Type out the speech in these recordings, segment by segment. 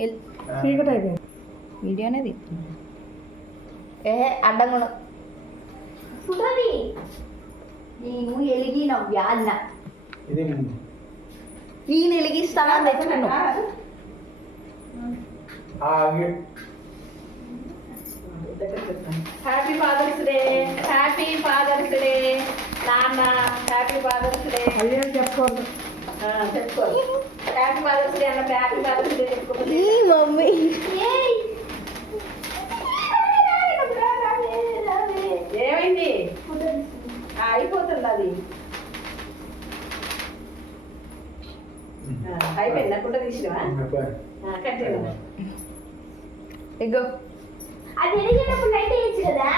Video නේද? එහේ අඩමුණ. සුදවි. මේ මු එළිගි නෝ යාන්න. ඉතින් මේ එළිගි සමන් දෙන්න. ආගේ Happy Father's Day. Happy Father's Day. Lana, Happy Father's Day. Hello, Jeff. Ah, Jeff. ఈ మమ్మీ ఏమైంది అయిపోతుంది అది అయిపోయింది కుట తీసినవా ఇగో అది ఎదిగేటప్పుడు లైట్ వేయచ్చు కదా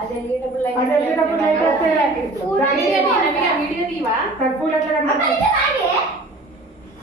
అది ఎదిగేటప్పుడు లైట్ వేయచ్చు వీడియో తీవా తక్కువ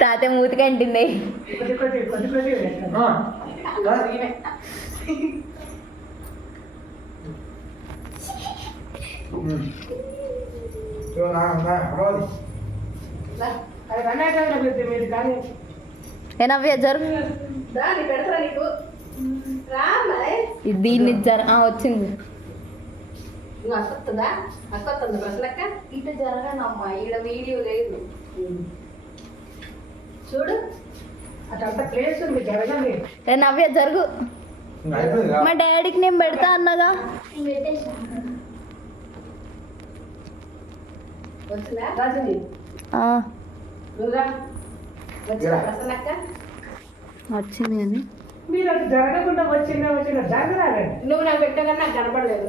తాట ముత్తుకి అంటింది కొద్ది కొద్ది హ ఆ కొద్ది నిమే టోరా నా రా రా కరనే కర మీ దానికి 80 జర్ దానికి కడత నికు రామే దీని జర్ ఆ వస్తుంది నువ్వు అసత్తుందా అసత్తుంది ప్రశ్నక్క ఇది జరగనమ్మా ఈడ వీడియో లేదు చూడు అదంతా ప్లేస్ ఉంది జరగలేదు జరుగు మా డాడీకి నేను పెడతా అన్నదా వచ్చింది అని మీరు జరగకుండా వచ్చిందా వచ్చిందా జరగరాలండి నువ్వు నాకు పెట్టగానే నాకు కనపడలేదు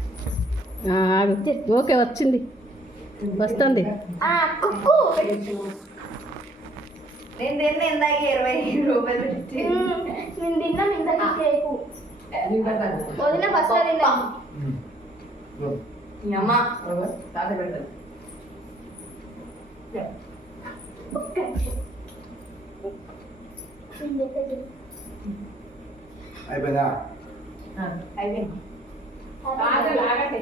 ఓకే వచ్చింది వస్తుంది అయిపోయిందా అయిపోయింది బాగా లాగండి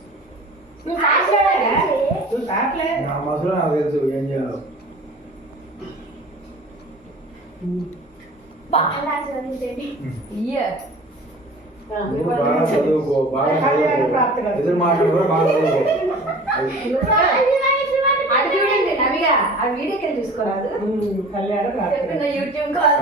ну сайн байна. Ну сайн байна. Намаа зүрх авьяа зөв яа нэ. బాగా చదువుకోండి ఎదురు మాట్లాడు బాగా చూడండి నవిగా ఆ వీడియో కెళ్ళి చూసుకోరాదు కళ్యాణం చెప్పిన యూట్యూబ్ కాదు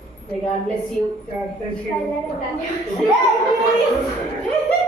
May God bless you. Yes. God bless you.